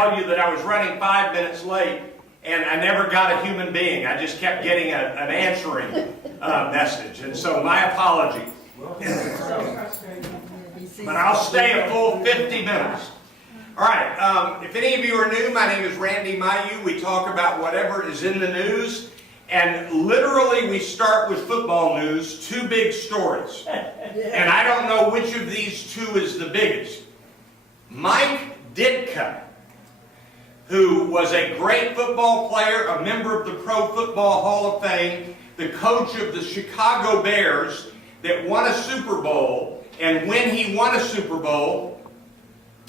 tell you that I was running 5 minutes late, and I never got a human being. I just kept getting an answering message, and so my apology. But I'll stay a full 50 minutes. All right, if any of you are new, my name is Randy Mayeau. We talk about whatever is in the news, and literally we start with football news, two big stories. And I don't know which of these two is the biggest. Mike Ditka, who was a great football player, a member of the Pro Football Hall of Fame, the coach of the Chicago Bears that won a Super Bowl, and when he won a Super Bowl,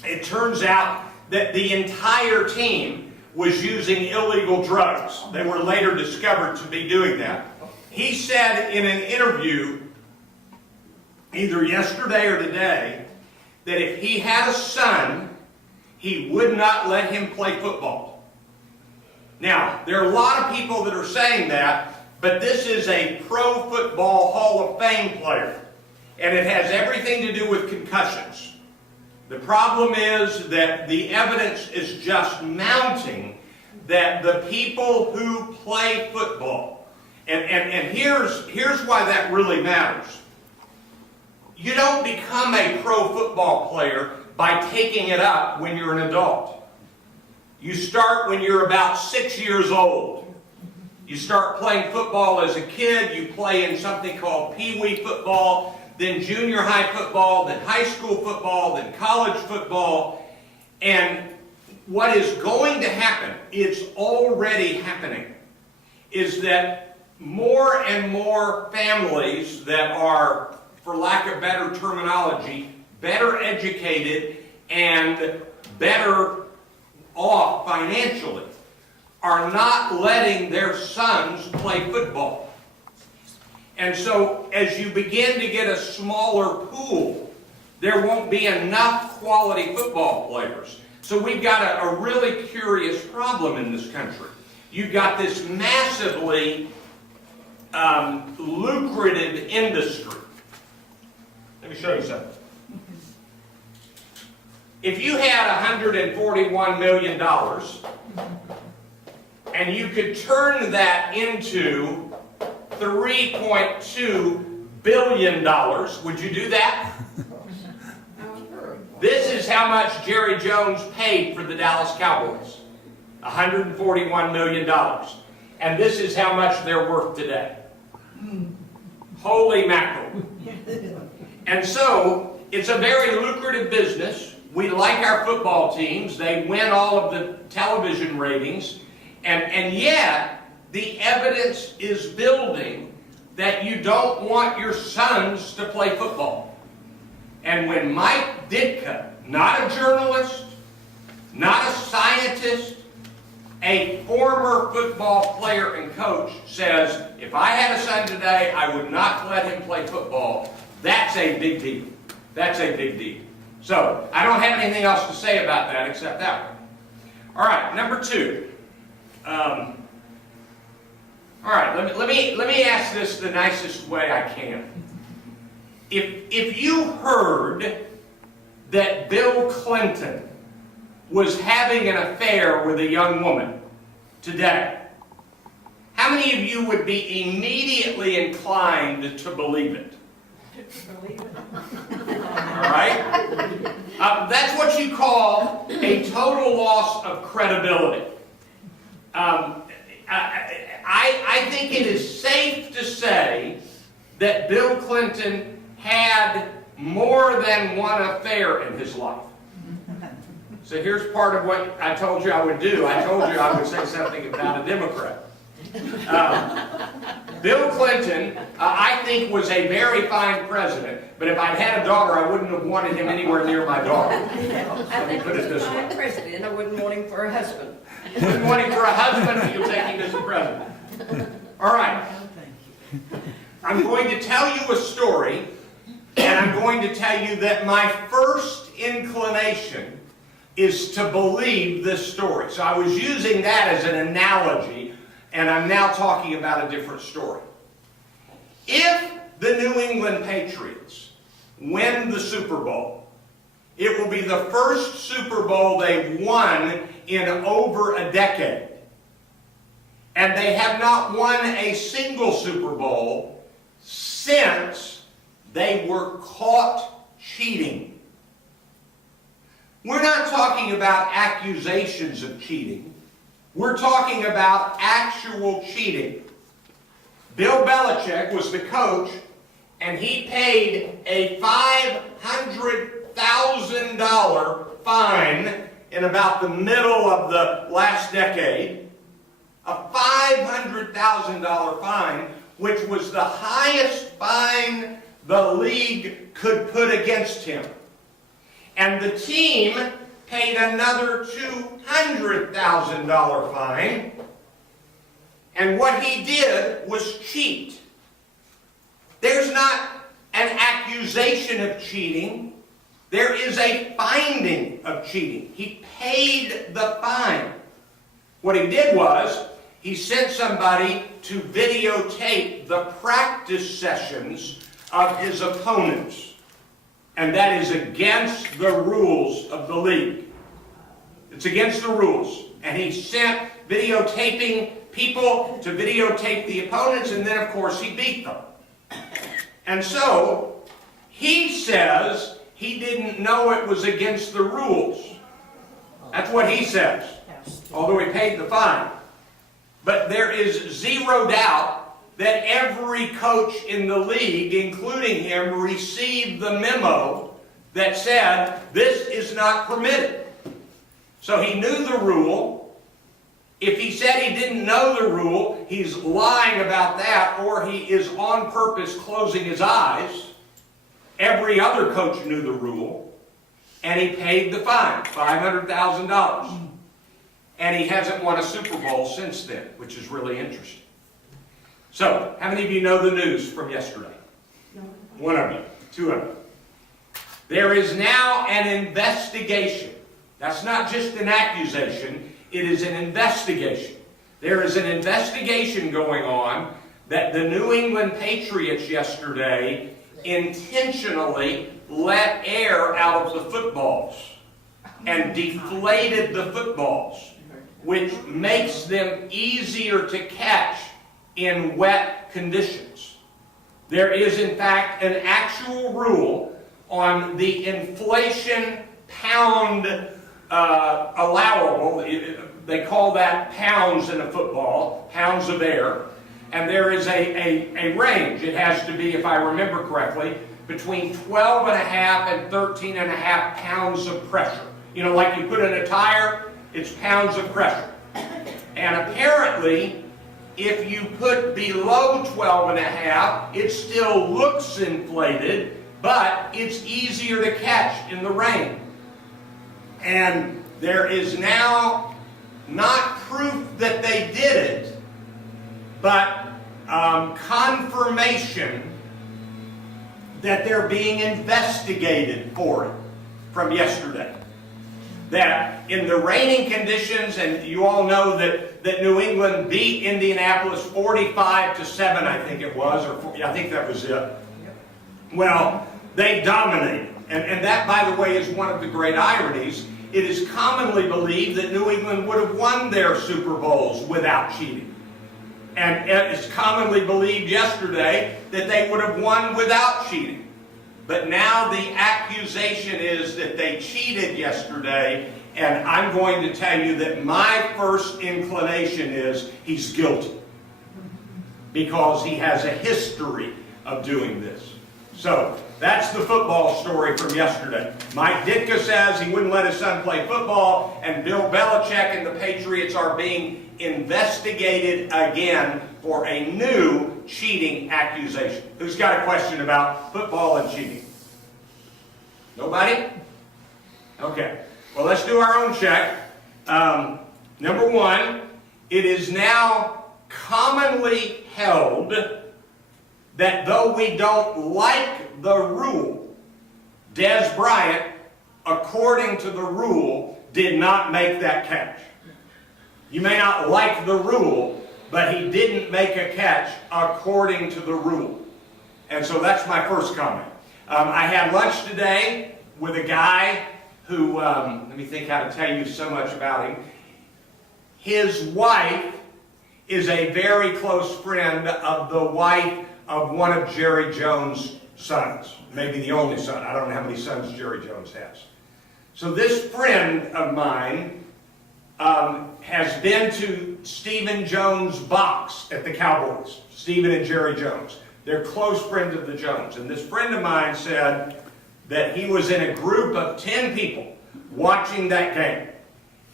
it turns out that the entire team was using illegal drugs. They were later discovered to be doing that. He said in an interview, either yesterday or today, that if he had a son, he would not let him play football. Now, there are a lot of people that are saying that, but this is a Pro Football Hall of Fame player, and it has everything to do with concussions. The problem is that the evidence is just mounting that the people who play football, and here's why that really matters. You don't become a pro football player by taking it up when you're an adult. You start when you're about 6 years old. You start playing football as a kid. You play in something called pee-wee football, then junior high football, then high school football, then college football. And what is going to happen, it's already happening, is that more and more families that are, for lack of better terminology, better educated and better off financially, are not letting their sons play football. And so, as you begin to get a smaller pool, there won't be enough quality football players. So we've got a really curious problem in this country. You've got this massively lucrative industry. Let me show you something. If you had $141 million, and you could turn that into $3.2 billion. Would you do that? This is how much Jerry Jones paid for the Dallas Cowboys. $141 million. And this is how much they're worth today. Holy mackerel. And so, it's a very lucrative business. We like our football teams. They win all of the television ratings. And yet, the evidence is building that you don't want your sons to play football. And when Mike Ditka, not a journalist, not a scientist, a former football player and coach says, if I had a son today, I would not let him play football, that's a big deal. That's a big deal. So, I don't have anything else to say about that except that one. All right, number two. All right, let me ask this the nicest way I can. If you heard that Bill Clinton was having an affair with a young woman today, how many of you would be immediately inclined to believe it? All right? That's what you call a total loss of credibility. I think it is safe to say that Bill Clinton had more than one affair in his life. So here's part of what I told you I would do. I told you I would say something about a Democrat. Bill Clinton, I think, was a very fine president, but if I'd had a daughter, I wouldn't have wanted him anywhere near my daughter. I think he was a fine president. I wouldn't want him for a husband. You wouldn't want him for a husband, but you'll take him as a president. All right. I'm going to tell you a story, and I'm going to tell you that my first inclination is to believe this story. So I was using that as an analogy, and I'm now talking about a different story. If the New England Patriots win the Super Bowl, it will be the first Super Bowl they've won in over a decade. And they have not won a single Super Bowl since they were caught cheating. We're not talking about accusations of cheating. We're talking about actual cheating. Bill Belichick was the coach, and he paid a $500,000 fine in about the middle of the last decade. A $500,000 fine, which was the highest fine the league could put against him. And the team paid another $200,000 fine. And what he did was cheat. There's not an accusation of cheating. There is a finding of cheating. He paid the fine. What he did was, he sent somebody to videotape the practice sessions of his opponents. And that is against the rules of the league. It's against the rules. And he sent videotaping people to videotape the opponents, and then of course he beat them. And so, he says he didn't know it was against the rules. That's what he says, although he paid the fine. But there is zero doubt that every coach in the league, including him, received the memo that said, this is not permitted. So he knew the rule. If he said he didn't know the rule, he's lying about that, or he is on purpose closing his eyes. Every other coach knew the rule, and he paid the fine, $500,000. And he hasn't won a Super Bowl since then, which is really interesting. So, how many of you know the news from yesterday? One of you, two of you. There is now an investigation. That's not just an accusation, it is an investigation. There is an investigation going on that the New England Patriots yesterday intentionally let air out of the footballs and deflated the footballs, which makes them easier to catch in wet conditions. There is, in fact, an actual rule on the inflation pound allowable. They call that pounds in a football, pounds of air. And there is a range. It has to be, if I remember correctly, between 12 and a half and 13 and a half pounds of pressure. You know, like you put in a tire, it's pounds of pressure. And apparently, if you put below 12 and a half, it still looks inflated, but it's easier to catch in the rain. And there is now not proof that they did it, but confirmation that they're being investigated for it from yesterday. That in the raining conditions, and you all know that New England beat Indianapolis 45-7, I think it was, or I think that was it. Well, they dominated. And that, by the way, is one of the great ironies. It is commonly believed that New England would have won their Super Bowls without cheating. And it's commonly believed yesterday that they would have won without cheating. But now the accusation is that they cheated yesterday, and I'm going to tell you that my first inclination is he's guilty, because he has a history of doing this. So, that's the football story from yesterday. Mike Ditka says he wouldn't let his son play football, and Bill Belichick and the Patriots are being investigated again for a new cheating accusation. Who's got a question about football and cheating? Nobody? Okay. Well, let's do our own check. Number one, it is now commonly held that though we don't like the rule, Des Bryant, according to the rule, did not make that catch. You may not like the rule, but he didn't make a catch according to the rule. And so that's my first comment. I had lunch today with a guy who, let me think how to tell you so much about him. his wife is a very close friend of the wife of one of Jerry Jones' sons. Maybe the only son. I don't know how many sons Jerry Jones has. So this friend of mine has been to Stephen Jones' box at the Cowboys. Stephen and Jerry Jones. They're close friends of the Jones. And this friend of mine said that he was in a group of 10 people watching that game.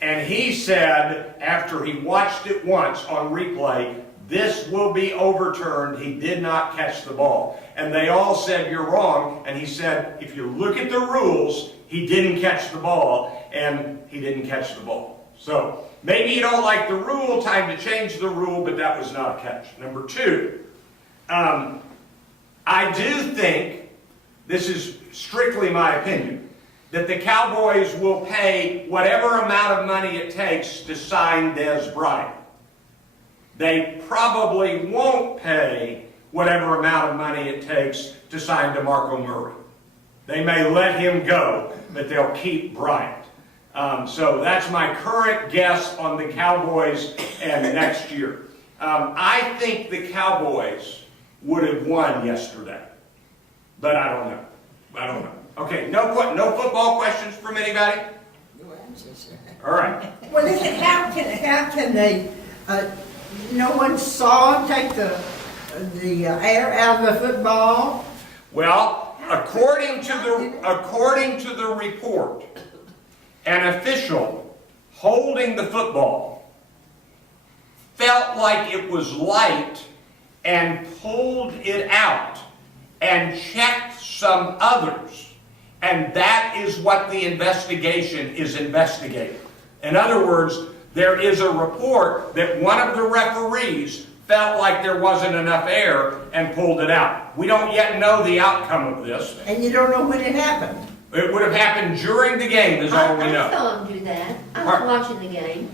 And he said, after he watched it once on replay, this will be overturned. He did not catch the ball. And they all said, you're wrong. And he said, if you look at the rules, he didn't catch the ball, and he didn't catch the ball. So maybe you don't like the rule, time to change the rule, but that was not a catch. Number two, I do think, this is strictly my opinion, that the Cowboys will pay whatever amount of money it takes to sign Dez Bryant. They probably won't pay whatever amount of money it takes to sign DeMarco Murray. They may let him go, but they'll keep Bryant. So that's my current guess on the Cowboys and next year. I think the Cowboys would have won yesterday, but I don't know. I don't know. Okay, no football questions from anybody? No answers. All right. Well, listen, how can they, no one saw them take the air out of the football? Well, according to the report, an official holding the football felt like it was light and pulled it out and checked some others. And that is what the investigation is investigating. In other words, there is a report that one of the referees felt like there wasn't enough air and pulled it out. We don't yet know the outcome of this. And you don't know when it happened. It would have happened during the game, is all we I know. saw him do that. I was watching the game.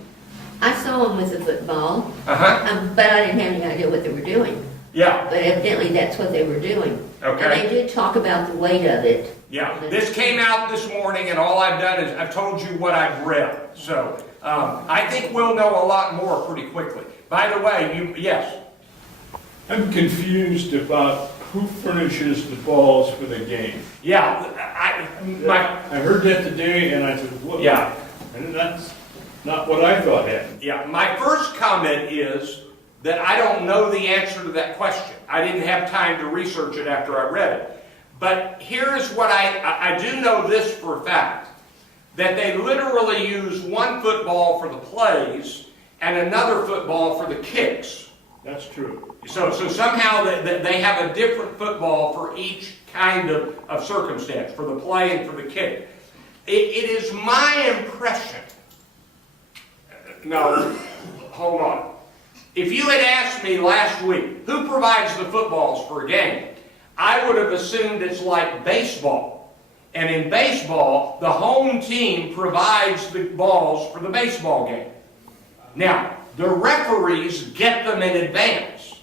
I saw him with the football, Uh-huh. but I didn't have any idea what they were doing. Yeah, But evidently that's what they were doing. Okay. And they did talk about the weight of it. yeah. This came out this morning, and all I've done is I've told you what I've read. So I think we'll know a lot more pretty quickly. By the way, yes. I'm confused about who furnishes the balls for the game. Yeah, I heard that today and I said, what? Yeah. And that's not what I thought happened. Yeah, my first comment is that I don't know the answer to that question. I didn't have time to research it after I read it. But here's what I do know this for a fact, that they literally use one football for the plays and another football for the kicks. That's true. So somehow they have a different football for each kind of circumstance, for the play and for the kick. It is my impression. No, hold on. If you had asked me last week, who provides the footballs for a game, I would have assumed it's like baseball. And in baseball, the home team provides the balls for the baseball game. Now, the referees get them in advance,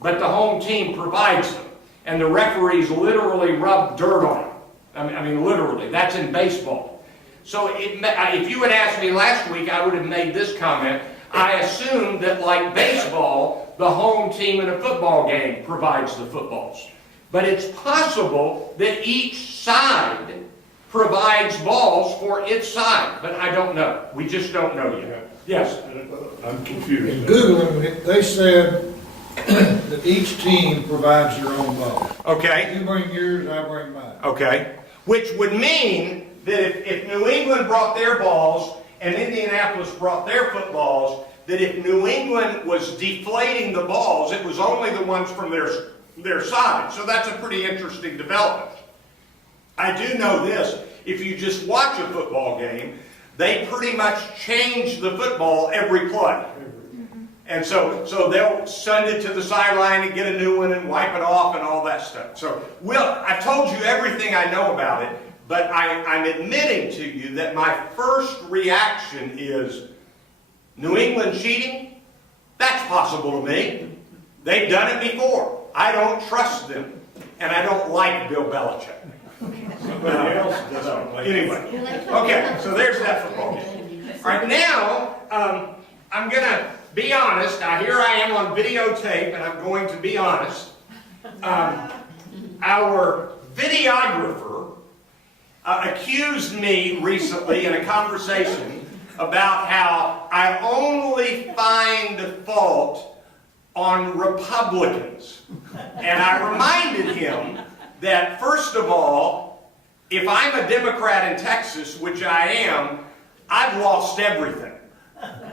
but the home team provides them. And the referees literally rub dirt on them. I mean, literally. That's in baseball. So if you had asked me last week, I would have made this comment. I assumed that, like baseball, the home team in a football game provides the footballs. But it's possible that each side provides balls for its side. But I don't know. We just don't know yet. Yes? I'm confused. In Googling it, they said that each team provides their own ball. Okay. You bring yours, I bring mine. Okay. Which would mean that if New England brought their balls and Indianapolis brought their footballs, that if New England was deflating the balls, it was only the ones from their side. So that's a pretty interesting development. I do know this. If you just watch a football game, they pretty much change the football every play. And so they'll send it to the sideline and get a new one and wipe it off and all that stuff. So I've told you everything I know about it, but I'm admitting to you that my first reaction is, New England cheating? That's possible to me. They've done it before. I don't trust them, and I don't like Bill Belichick. Somebody else doesn't like it. Anyway, okay, so there's that football game. All right, now, I'm going to be honest. Now, here I am on videotape, and I'm going to be honest. Our videographer accused me recently in a conversation about how I only find fault on Republicans. And I reminded him that, first of all, if I'm a Democrat in Texas, which I am, I've lost everything.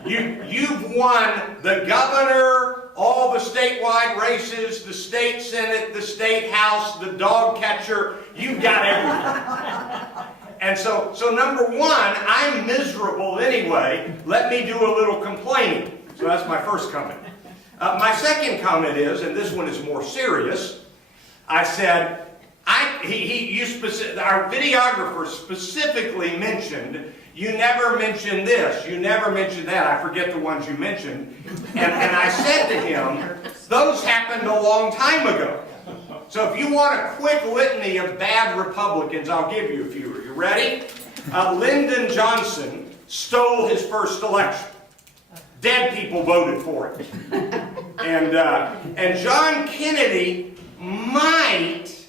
You've won the governor, all the statewide races, the state senate, the state house, the dog catcher. You've got everything. And so number one, I'm miserable anyway. Let me do a little complaining. So that's my first comment. My second comment is, and this one is more serious, I said, our videographer specifically mentioned, you never mention this, you never mention that. I forget the ones you mentioned. And I said to him, those happened a long time ago. So if you want a quick litany of bad Republicans, I'll give you a few. Are you ready? Lyndon Johnson stole his first election. Dead people voted for it. And John Kennedy might,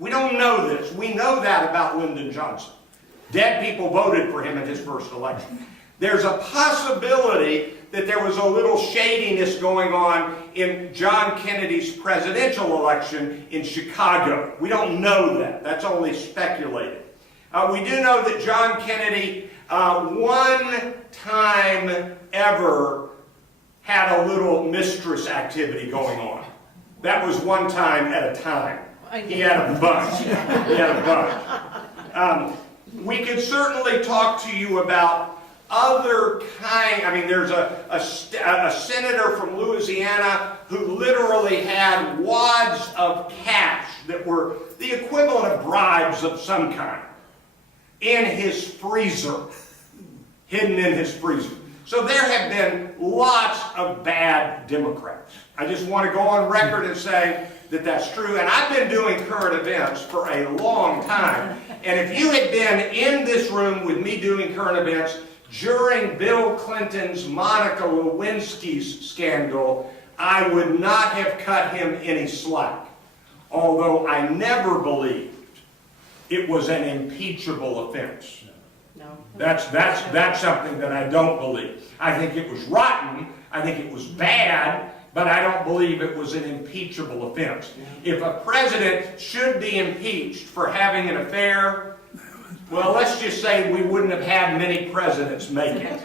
we don't know this, we know that about Lyndon Johnson. Dead people voted for him in his first election. There's a possibility that there was a little shadiness going on in John Kennedy's presidential election in Chicago. We don't know that. That's only speculated. We do know that John Kennedy, one time ever, had a little mistress activity going on. That was one time at a time. He had a bunch. He had a bunch. We could certainly talk to you about other kind. I mean, there's a senator from Louisiana who literally had wads of cash that were the equivalent of bribes of some kind in his freezer, hidden in his freezer. So there have been lots of bad Democrats. I just want to go on record and say that that's true. And I've been doing current events for a long time. And if you had been in this room with me doing current events during Bill Clinton's Monica Lewinsky's scandal, I would not have cut him any slack. Although I never believed it was an impeachable offense. No. That's something that I don't believe. I think it was rotten, I think it was bad, but I don't believe it was an impeachable offense. If a president should be impeached for having an affair, well, let's just say we wouldn't have had many presidents make it.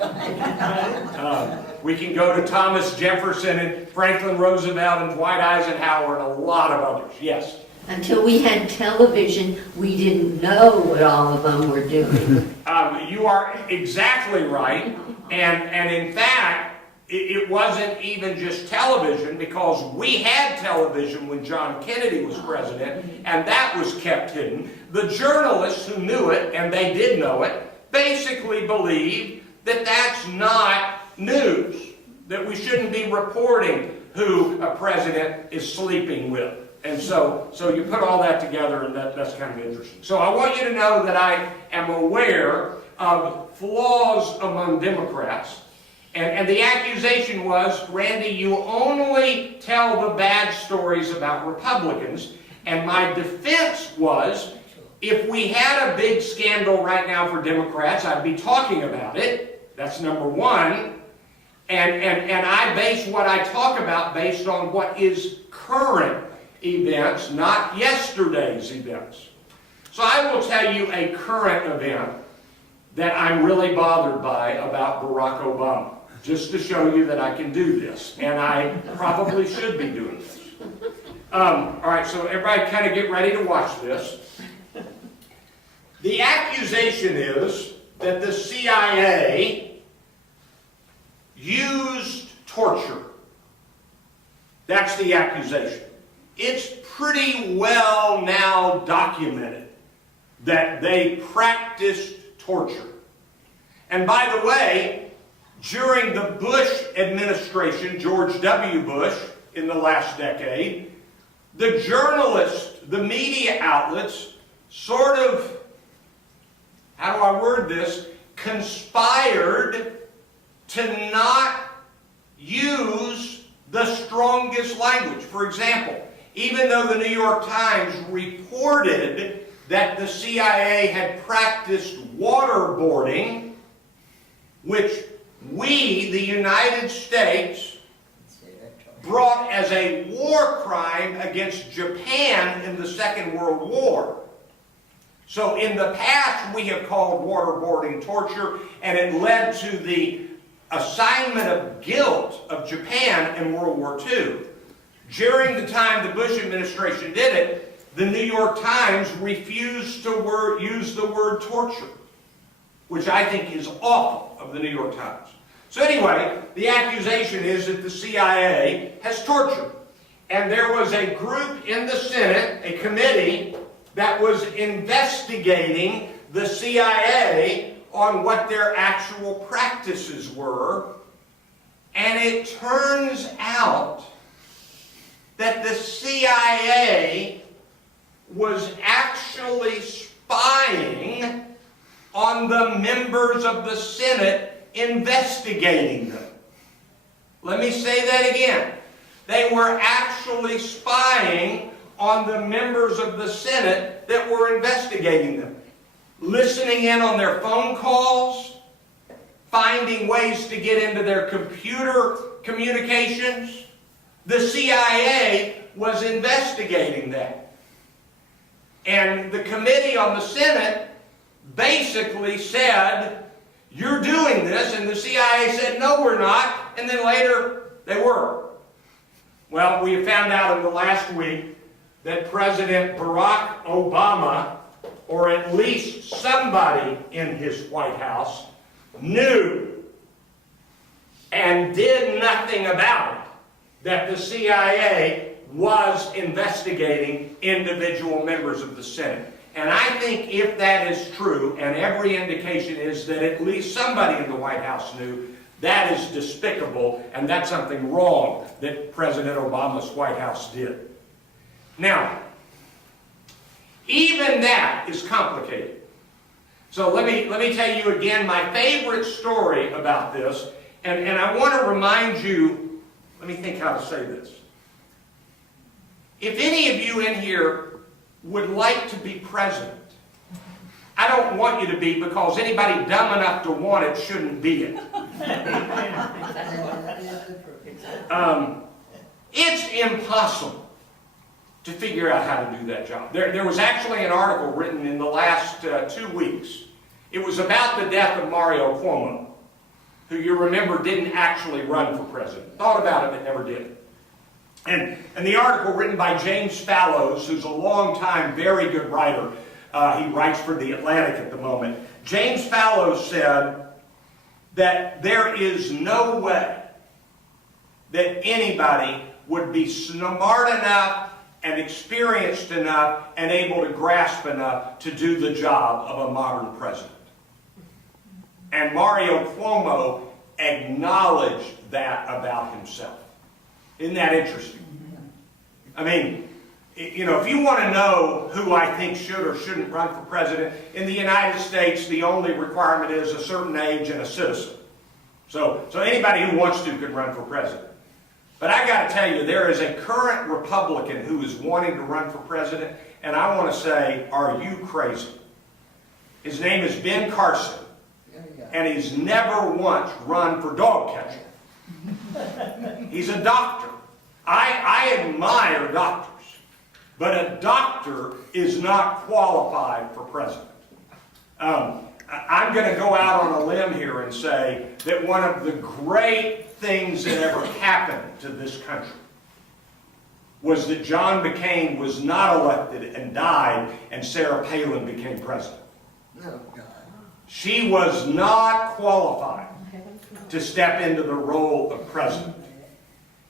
We can go to Thomas Jefferson and Franklin Roosevelt and Dwight Eisenhower and a lot of others. Yes? Until we had television, we didn't know what all of them were doing. You are exactly right. And in fact, it wasn't even just television, because we had television when John Kennedy was president, and that was kept hidden. The journalists who knew it, and they did know it, basically believed that that's not news, that we shouldn't be reporting who a president is sleeping with. And so you put all that together, and that's kind of interesting. So I want you to know that I am aware of flaws among Democrats. And the accusation was, Randy, you only tell the bad stories about Republicans. And my defense was, if we had a big scandal right now for Democrats, I'd be talking about it. That's number one. And I base what I talk about based on what is current events, not yesterday's events. So I will tell you a current event that I'm really bothered by about Barack Obama, just to show you that I can do this, and I probably should be doing this. All right, so everybody kind of get ready to watch this. The accusation is that the CIA used torture. That's the accusation. It's pretty well now documented that they practiced torture. And by the way, during the Bush administration, George W. Bush, in the last decade, the journalists, the media outlets, sort of, how do I word this, conspired to not the strongest language. For example, even though the New York Times reported that the CIA had practiced waterboarding, which we, the United States, brought as a war crime against Japan in the Second World War. So in the past, we have called waterboarding torture, and it led to the assignment of guilt of Japan in World War II. During the time the Bush administration did it, the New York Times refused to use the word torture, which I think is awful of the New York Times. So anyway, the accusation is that the CIA has tortured. And there was a group in the Senate, a committee, that was investigating the CIA on what their actual practices were. And it turns out that the CIA was actually spying on the members of the Senate investigating them. Let me say that again. They were actually spying on the members of the Senate that were investigating them, listening in on their phone calls, finding ways to get into their computer communications. The CIA was investigating that. And the committee on the Senate basically said, "You're doing this," and the CIA said, "No, we're not," and then later they were. Well, we found out in the last week that President Barack Obama, or at least somebody in his White House, knew and did nothing about it, that the CIA was investigating individual members of the Senate. And I think if that is true, and every indication is that at least somebody in the White House knew, that is despicable, and that's something wrong that President Obama's White House did. Now, even that is complicated. So let me tell you again my favorite story about this, and I want to remind you, let me think how to say this. If any of you in here would like to be president, I don't want you to be, because anybody dumb enough to want it shouldn't be it. It's impossible to figure out how to do that job. There was actually an article written in the last 2 weeks. It was about the death of Mario Cuomo, who you remember didn't actually run for president. Thought about it, but never did. And the article written by James Fallows, who's a long-time, very good writer, he writes for The Atlantic at the moment. James Fallows said that there is no way that anybody would be smart enough and experienced enough and able to grasp enough to do the job of a modern president. And Mario Cuomo acknowledged that about himself. Isn't that interesting? I mean, you know, if you want to know who I think should or shouldn't run for president, in the United States, the only requirement is a certain age and a citizen. So anybody who wants to can run for president. But I got to tell you, there is a current Republican who is wanting to run for president, and I want to say, are you crazy? His name is Ben Carson, and he's never once run for dog catcher. He's a doctor. I admire doctors, but a doctor is not qualified for president. I'm going to go out on a limb here and say that one of the great things that ever happened to this country was that John McCain was not elected and died, and Sarah Palin became president. Oh, God. She was not qualified to step into the role of president.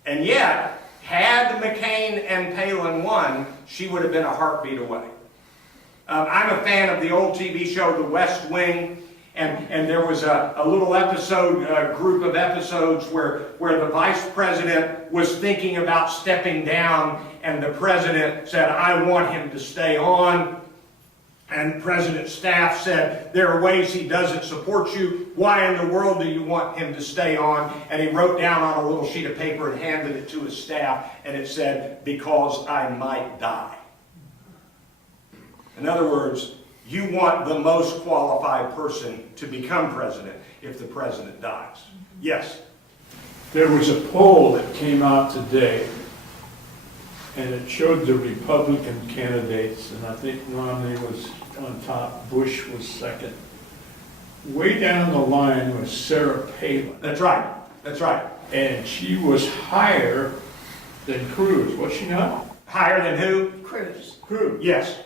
And yet, had McCain and Palin won, she would have been a heartbeat away. I'm a fan of the old TV show The West Wing, and there was a little episode, a group of episodes where the vice president was thinking about stepping down, and the president said, "I want him to stay on." And President's staff said, there are ways he doesn't support you. Why in the world do you want him to stay on? And he wrote down on a little sheet of paper and handed it to his staff, and it said, because I might die. In other words, you want the most qualified person to become president if the president dies. Yes? There was a poll that came out today, and it showed the Republican candidates, and I think Romney was on top, Bush was second. Way down the line was Sarah Palin, That's right. That's right. and she was higher than Cruz, was she not? Higher than who? Cruz. Cruz. Yes.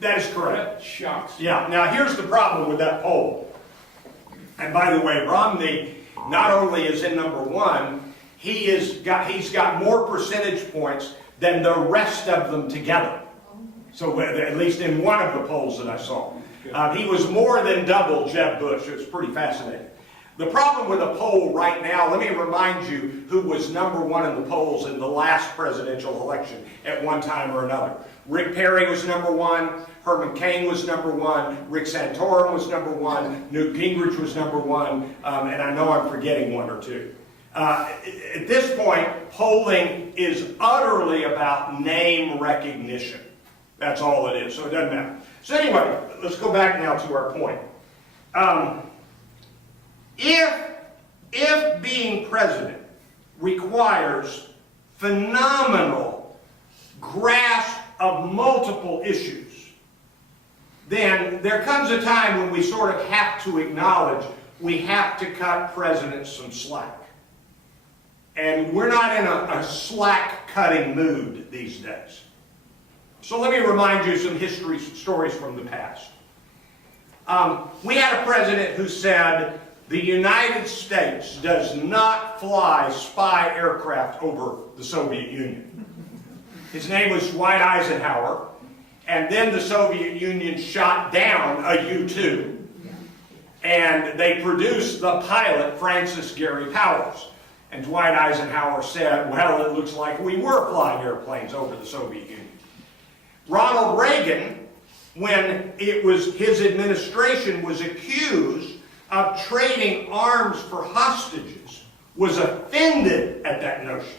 That is correct. That shocks. Yeah. Now here's the problem with that poll. And by the way, Romney not only is in number one, he's got more percentage points than the rest of them together. So at least in one of the polls that I saw. He was more than double Jeb Bush. It was pretty fascinating. The problem with the poll right now, let me remind you who was number one in the polls in the last presidential election at one time or another. Rick Perry was number one, Herman Cain was number one, Rick Santorum was number one, Newt Gingrich was number one, and I know I'm forgetting one or two. At this point, polling is utterly about name recognition. That's all it is, so it doesn't matter. So anyway, let's go back now to our point. If being president requires phenomenal grasp of multiple issues, then there comes a time when we sort of have to acknowledge we have to cut presidents some slack. And we're not in a slack-cutting mood these days. So let me remind you some history stories from the past. We had a president who said, the United States does not fly spy aircraft over the Soviet Union. His name was Dwight Eisenhower, and then the Soviet Union shot down a U-2, and they produced the pilot, Francis Gary Powers. And Dwight Eisenhower said, well, it looks like we were flying airplanes over the Soviet Union. Ronald Reagan, when his administration was accused of trading arms for hostages, was offended at that notion.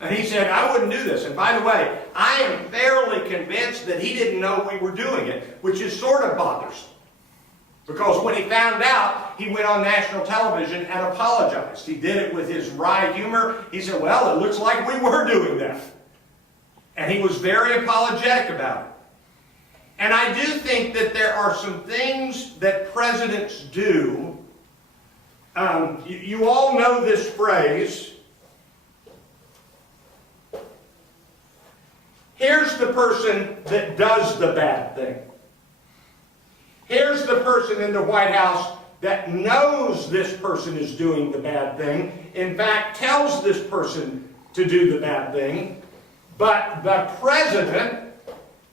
And he said, I wouldn't do this. And by the way, I am fairly convinced that he didn't know we were doing it, which is sort of bothersome. Because when he found out, he went on national television and apologized. He did it with his wry humor. He said, well, it looks like we were doing that. And he was very apologetic about it. And I do think that there are some things that presidents do. You all know this phrase. Here's the person that does the bad thing. Here's the person in the White House that knows this person is doing the bad thing. In fact, tells this person to do the bad thing. But the president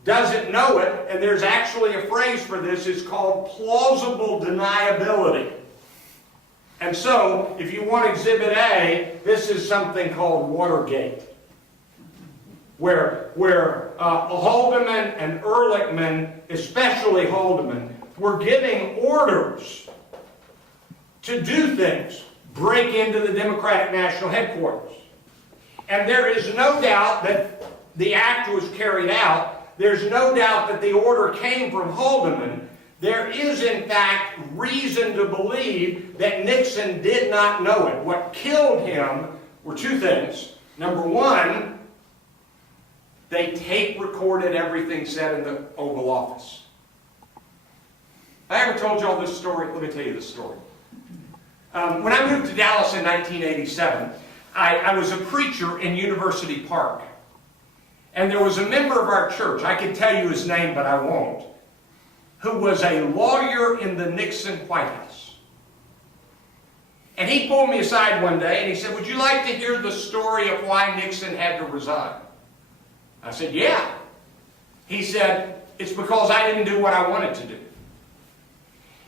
doesn't know it, and there's actually a phrase for this. It's called plausible deniability. And so, if you want Exhibit A, this is something called Watergate, where Haldeman and Ehrlichman, especially Haldeman, were giving orders to do things, break into the Democratic National Headquarters. And there is no doubt that the act was carried out. There's no doubt that the order came from Haldeman. There is, in fact, reason to believe that Nixon did not know it. What killed him were two things. Number one, they tape-recorded everything said in the Oval Office. Have I ever told you all this story? Let me tell you this story. When I moved to Dallas in 1987, I was a preacher in University Park. And there was a member of our church, I can tell you his name, but I won't, who was a lawyer in the Nixon White House. And he pulled me aside one day and he said, would you like to hear the story of why Nixon had to resign? I said, yeah. He said, it's because I didn't do what I wanted to do.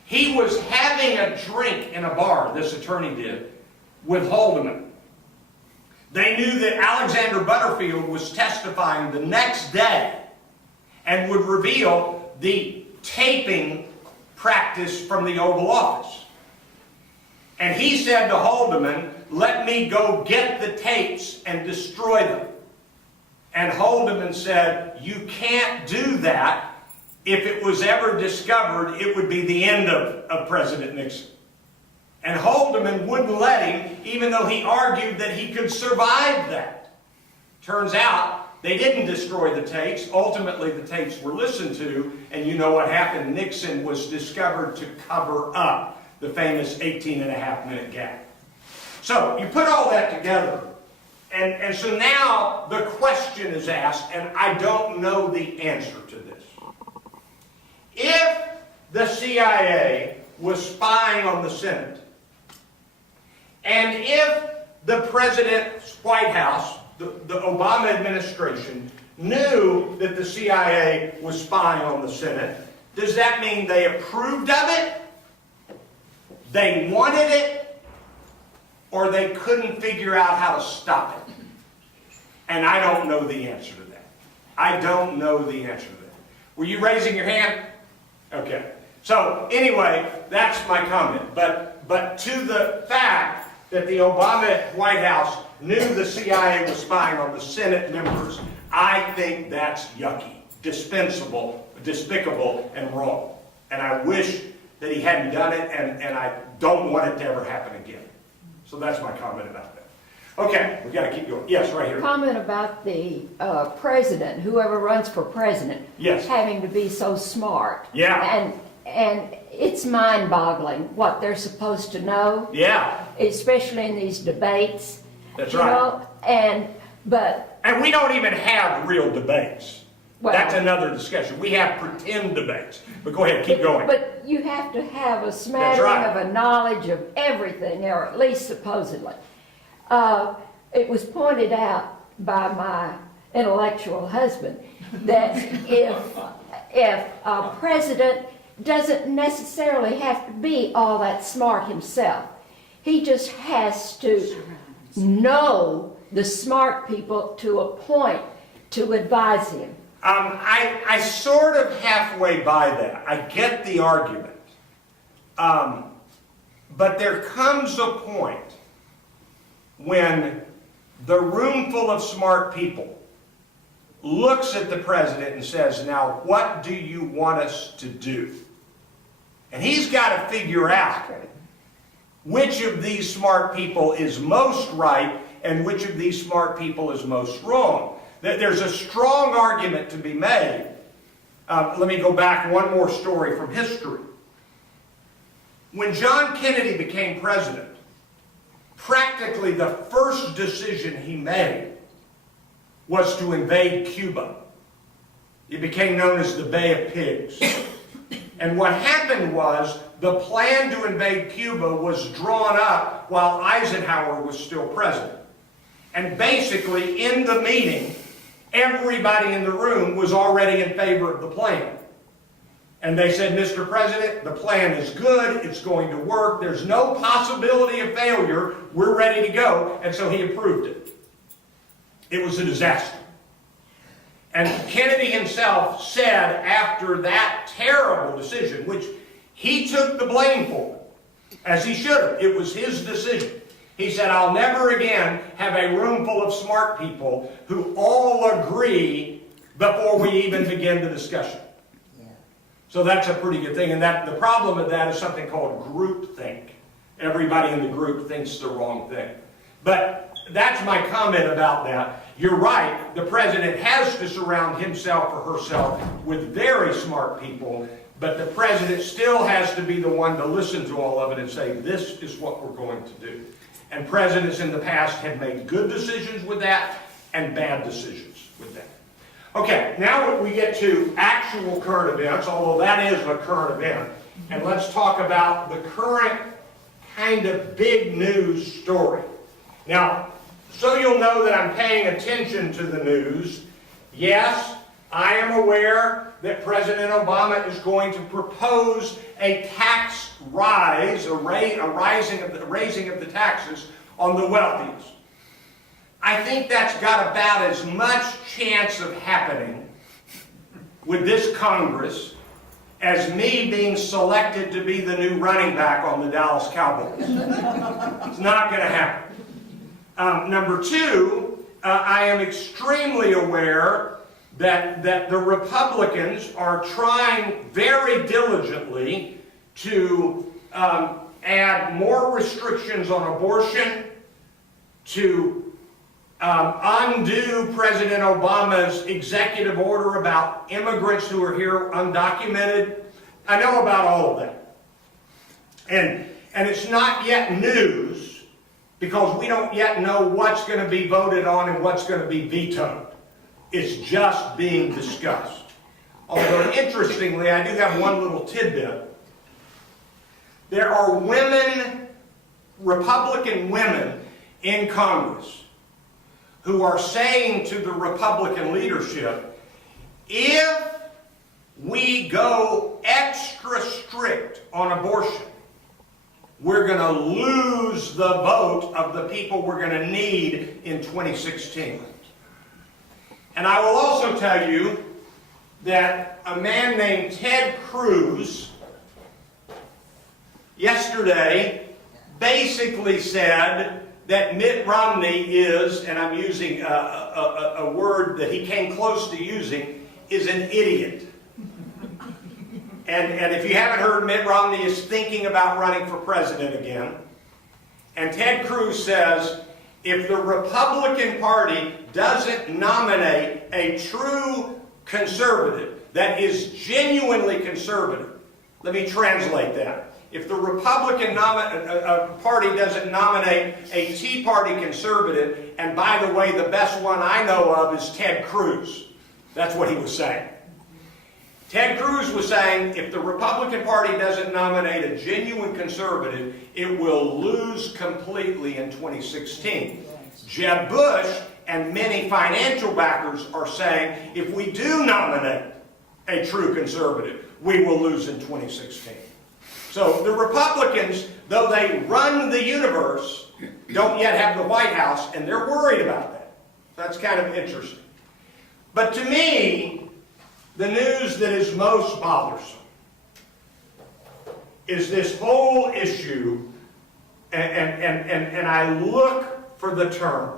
He was having a drink in a bar, this attorney did, with Haldeman. They knew that Alexander Butterfield was testifying the next day and would reveal the taping practice from the Oval Office. And he said to Haldeman, let me go get the tapes and destroy them. And Haldeman said, you can't do that. If it was ever discovered, it would be the end of President Nixon. And Haldeman wouldn't let him, even though he argued that he could survive that. Turns out, they didn't destroy the tapes. Ultimately, the tapes were listened to, and you know what happened. Nixon was discovered to cover up the famous 18.5-minute gap. So, you put all that together, and so now the question is asked, and I don't know the answer to this. If the CIA was spying on the Senate, and if the President's White House, the Obama administration, knew that the CIA was spying on the Senate, does that mean they approved of it, they wanted it, or they couldn't figure out how to stop it? And I don't know the answer to that. I don't know the answer to that. Were you raising your hand? Okay. So, anyway, that's my comment. But to the fact that the Obama White House knew the CIA was spying on the Senate members, I think that's yucky, dispensable, despicable, and wrong. And I wish that he hadn't done it, and I don't want it to ever happen again. So that's my comment about that. Okay, we got to keep going. Yes, right here. Comment about the president, whoever runs for president, Yes. having to be so smart. Yeah. And it's mind-boggling what they're supposed to know, Yeah, especially in these debates. that's you right. know, but And we don't even have real debates. Well- That's another discussion. We have pretend debates. But go ahead, keep going. But you have to have a smattering right. of a knowledge of everything, or at least supposedly. It was pointed out by my intellectual husband that if a president doesn't necessarily have to be all that smart himself, he just has to know the smart people to a point to advise him. I sort of halfway buy that. I get the argument. But there comes a point when the room full of smart people looks at the president and says, now what do you want us to do? And he's got to figure out which of these smart people is most right and which of these smart people is most wrong. There's a strong argument to be made. Let me go back one more story from history. When John Kennedy became president, practically the first decision he made was to invade Cuba. It became known as the Bay of Pigs. And what happened was the plan to invade Cuba was drawn up while Eisenhower was still president. And basically, in the meeting, everybody in the room was already in favor of the plan. And they said, Mr. President, the plan is good, it's going to work, there's no possibility of failure, we're ready to go. And so he approved it. It was a disaster. And Kennedy himself said after that terrible decision, which he took the blame for, as he should have, it was his decision. He said, I'll never again have a room full of smart people who all agree before we even begin the discussion. So that's a pretty good thing. And that the problem with that is something called groupthink. Everybody in the group thinks the wrong thing. But that's my comment about that. You're right. The president has to surround himself or herself with very smart people. But the president still has to be the one to listen to all of it and say, this is what we're going to do. And presidents in the past have made good decisions with that and bad decisions with that. Okay, now we get to actual current events, although that is a current event. And let's talk about the current kind of big news story. Now, so you'll know that I'm paying attention to the news, yes, I am aware that President Obama is going to propose a tax rise, a raising of the taxes on the wealthiest. I think that's got about as much chance of happening with this Congress as me being selected to be the new running back on the Dallas Cowboys. It's not going to happen. Number two, I am extremely aware that the Republicans are trying very diligently to add more restrictions on abortion, to undo President Obama's executive order about immigrants who are here undocumented. I know about all of that. And it's not yet news because we don't yet know what's going to be voted on and what's going to be vetoed. It's just being discussed. Although, interestingly, I do have one little tidbit. There are women, Republican women in Congress who are saying to the Republican leadership, if we go extra strict on abortion, we're going to lose the vote of the people we're going to need in 2016. And I will also tell you that a man named Ted Cruz yesterday basically said that Mitt Romney is, and I'm using a word that he came close to using, is an idiot. And if you haven't heard, Mitt Romney is thinking about running for president again. And Ted Cruz says, if the Republican Party doesn't nominate a true conservative that is genuinely conservative, let me translate that. If the Republican Party doesn't nominate a Tea Party conservative, and by the way, the best one I know of is Ted Cruz. That's what he was saying. Ted Cruz was saying if the Republican Party doesn't nominate a genuine conservative, it will lose completely in 2016. Jeb Bush and many financial backers are saying if we do nominate a true conservative, we will lose in 2016. So the Republicans, though they run the universe, don't yet have the White House, and they're worried about that. That's kind of interesting. But to me, the news that is most bothersome is this whole issue, and I look for the term.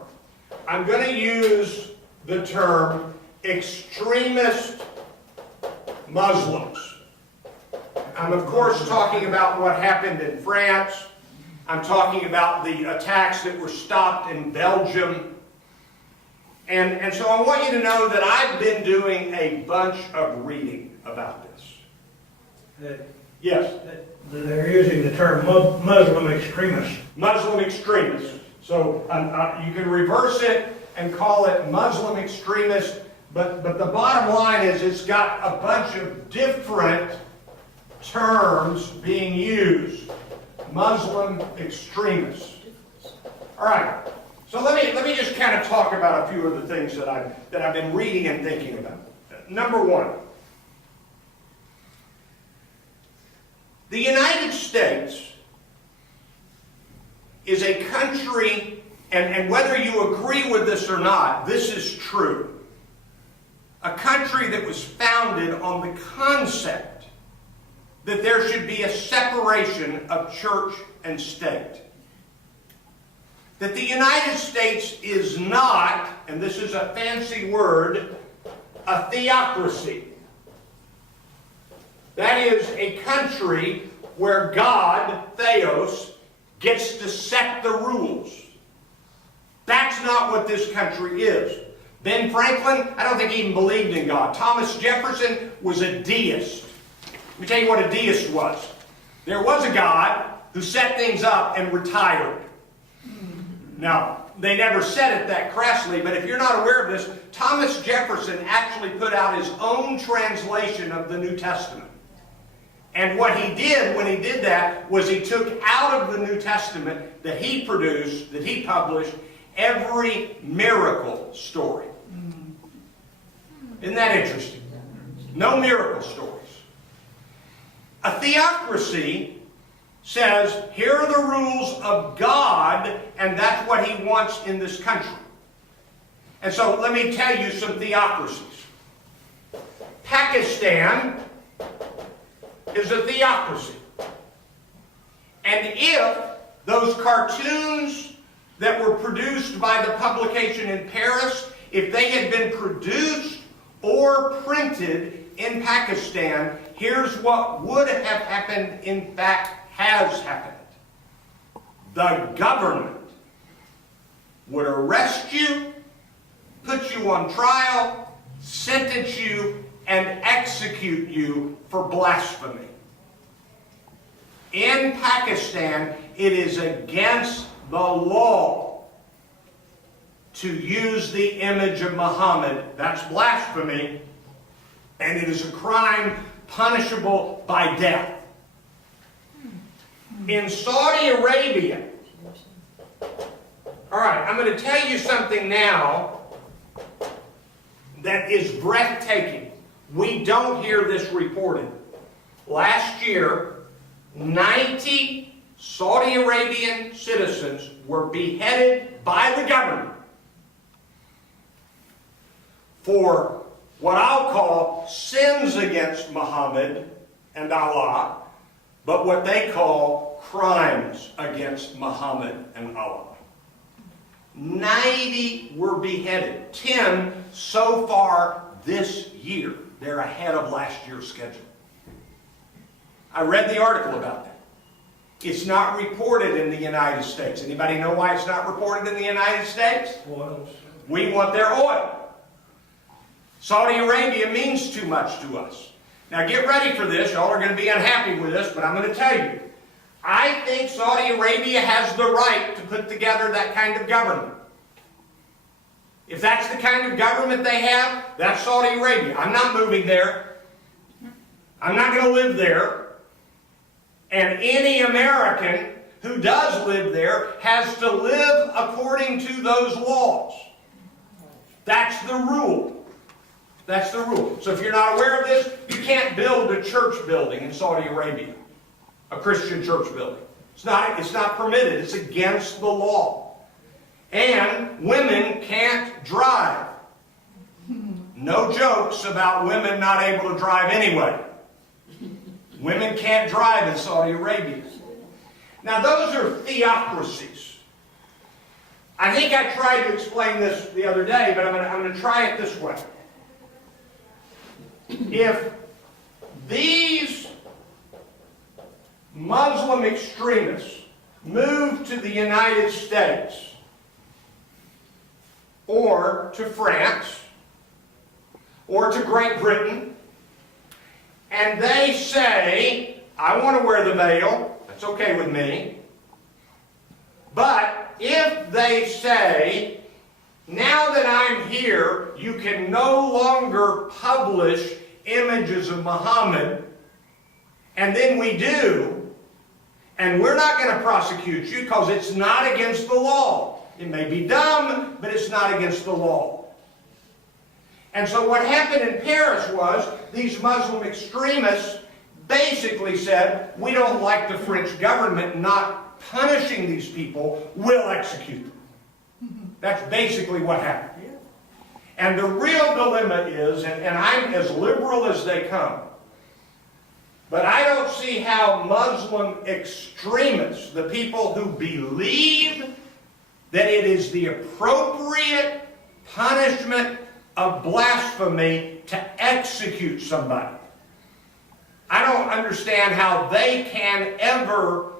I'm going to use the term extremist Muslims. I'm, of course, talking about what happened in France. I'm talking about the attacks that were stopped in Belgium. And so I want you to know that I've been doing a bunch of reading about this. Yes? They're using the term Muslim extremist. Muslim extremist. So you can reverse it and call it Muslim extremist, but the bottom line is it's got a bunch of different terms being used. Muslim extremist. All right. So let me just kind of talk about a few of the things that I've been reading and thinking about. Number one, the United States is a country, and whether you agree with this or not, this is true. A country that was founded on the concept that there should be a separation of church and state. That the United States is not, and this is a fancy word, a theocracy. That is a country where God, theos, gets to set the rules. That's not what this country is. Ben Franklin, I don't think he even believed in God. Thomas Jefferson was a deist. Let me tell you what a deist was. There was a God who set things up and retired. Now, they never said it that crassly, but if you're not aware of this, Thomas Jefferson actually put out his own translation of the New Testament. And what he did when he did that was he took out of the New Testament that he produced, that he published, every miracle story. Isn't that interesting? No miracle stories. A theocracy says, here are the rules of God, and that's what He wants in this country. And so let me tell you some theocracies. Pakistan is a theocracy. And if those cartoons that were produced by the publication in Paris, if they had been produced or printed in Pakistan, here's what would have happened, in fact has happened. The government would arrest you, put you on trial, sentence you, and execute you for blasphemy. In Pakistan, it is against the law to use the image of Muhammad. That's blasphemy, and it is a crime punishable by death. In Saudi Arabia, all right, I'm going to tell you something now that is breathtaking. We don't hear this reported. Last year, 90 Saudi Arabian citizens were beheaded by the government for what I'll call sins against Muhammad and Allah, but what they call crimes against Muhammad and Allah. 90 were beheaded. 10 so far this year. They're ahead of last year's schedule. I read the article about that. It's not reported in the United States. Anybody know why it's not reported in the United States? Oils. We want their oil. Saudi Arabia means too much to us. Now get ready for this. Y'all are going to be unhappy with this, but I'm going to tell you. I think Saudi Arabia has the right to put together that kind of government. If that's the kind of government they have, that's Saudi Arabia. I'm not moving there. I'm not going to live there. And any American who does live there has to live according to those laws. That's the rule. That's the rule. So if you're not aware of this, you can't build a church building in Saudi Arabia. A Christian church building. It's not permitted. It's against the law. And women can't drive. No jokes about women not able to drive anyway. Women can't drive in Saudi Arabia. Now those are theocracies. I think I tried to explain this the other day, but I'm going to try it this way. If these Muslim extremists move to the United States or to France or to Great Britain, and they say, I want to wear the veil, that's okay with me, but if they say, now that I'm here, you can no longer publish images of Muhammad, and then we do, and we're not going to prosecute you because it's not against the law. It may be dumb, but it's not against the law. And so what happened in Paris was these Muslim extremists basically said, we don't like the French government not punishing these people, we'll execute them. That's basically what happened. And the real dilemma is, and I'm as liberal as they come, but I don't see how Muslim extremists, the people who believe that it is the appropriate punishment of blasphemy to execute somebody, I don't understand how they can ever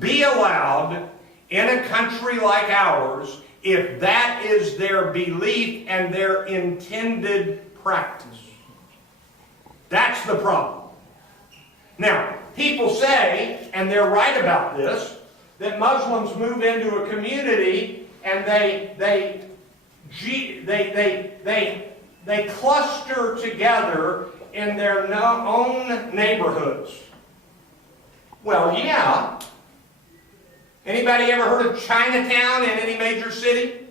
be allowed in a country like ours if that is their belief and their intended practice. That's the problem. Now, people say, and they're right about this, that Muslims move into a community and they cluster together in their own neighborhoods. Well, yeah. Anybody ever heard of Chinatown in any major city?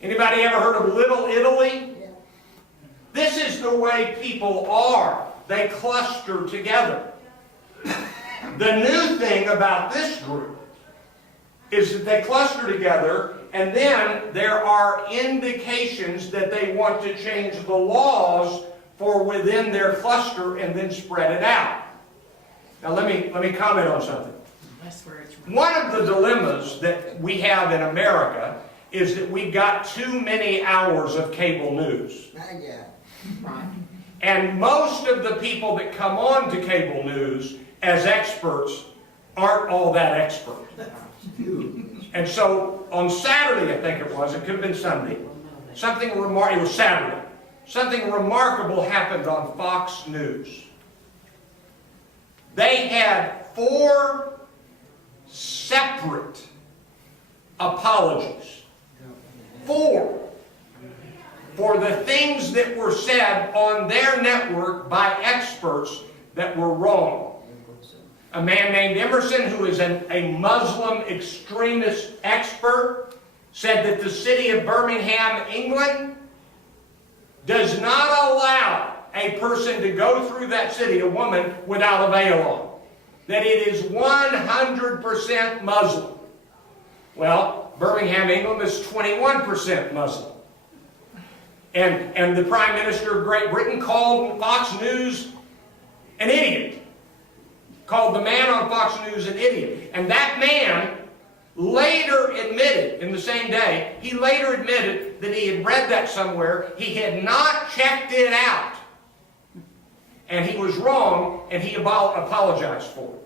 Anybody ever heard of Little Italy? This is the way people are. They cluster together. The new thing about this group is that they cluster together And then there are indications that they want to change the laws for within their cluster and then spread it out. Now let me comment on something. One of the dilemmas that we have in America is that we've got too many hours of cable news. Yeah. And most of the people that come on to cable news as experts aren't all that expert. And so on Saturday, I think it could have been Sunday, it was Saturday, something remarkable happened on Fox News. They had 4 separate apologies. 4. For the things that were said on their network by experts that were wrong. A man named Emerson, who is a Muslim extremist expert, said that the city of Birmingham, England, does not allow a person to go through that city, a woman, without a veil on. That it is 100% Muslim. Well, Birmingham, England is 21% Muslim. And the Prime Minister of Great Britain called Fox News an idiot. Called the man on Fox News an idiot. And that man later admitted, in the same day, he later admitted that he had read that somewhere. He had not checked it out. And he was wrong, and he apologized for it.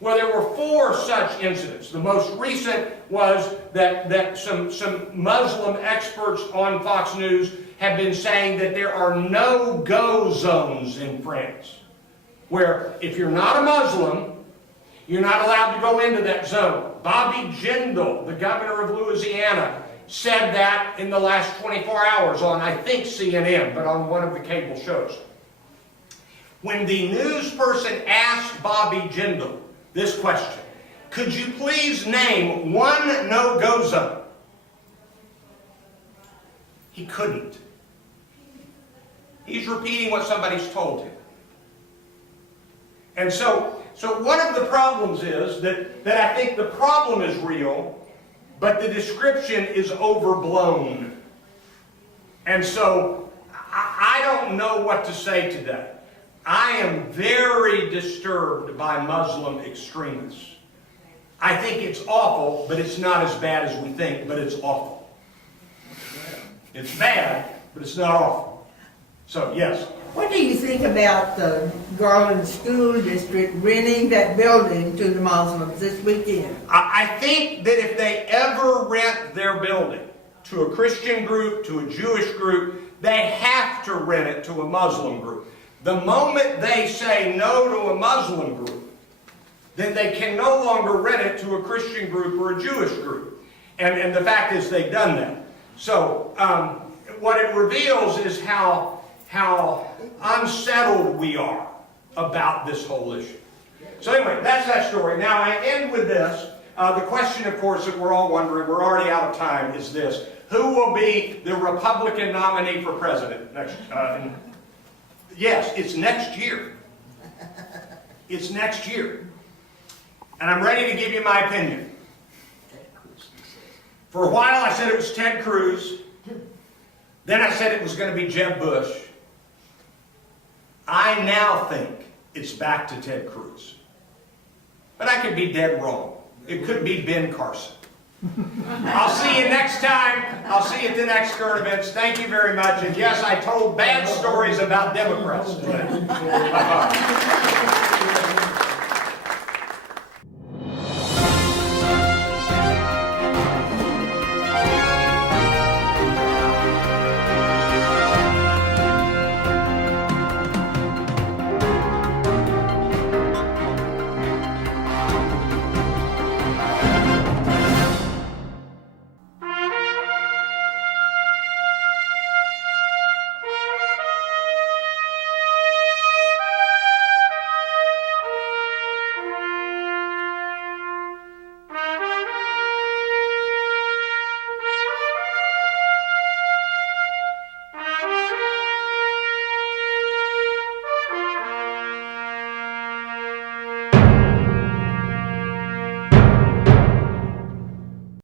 Well, there were 4 such incidents. The most recent was that some Muslim experts on Fox News have been saying that there are no-go zones in France, where if you're not a Muslim, you're not allowed to go into that zone. Bobby Jindal, the governor of Louisiana, said that in the last 24 hours on, I think, CNN, but on one of the cable shows. When the news person asked Bobby Jindal this question, could you please name one no-go zone? He couldn't. He's repeating what somebody's told him. And so one of the problems is that I think the problem is real, but the description is overblown. And so I don't know what to say today. I am very disturbed by Muslim extremists. I think it's awful, but it's not as bad as we think, but it's awful. It's bad, but it's not awful. So, yes. What do you think about the Garland School District renting that building to the Muslims this weekend? I think that if they ever rent their building to a Christian group, to a Jewish group, they have to rent it to a Muslim group. The moment they say no to a Muslim group, then they can no longer rent it to a Christian group or a Jewish group. And the fact is they've done that. So what it reveals is how unsettled we are about this whole issue. So anyway, that's that story. Now I end with this. The question, of course, that we're all wondering, we're already out of time, is this. Who will be the Republican nominee for president next? Yes, it's next year. It's next year. And I'm ready to give you my opinion. For a while I said it was Ted Cruz. Then I said it was going to be Jeb Bush. I now think it's back to Ted Cruz. But I could be dead wrong. It could be Ben Carson. I'll see you next time. I'll see you at the next current events. Thank you very much. And yes, I told bad stories about Democrats today. Bye-bye.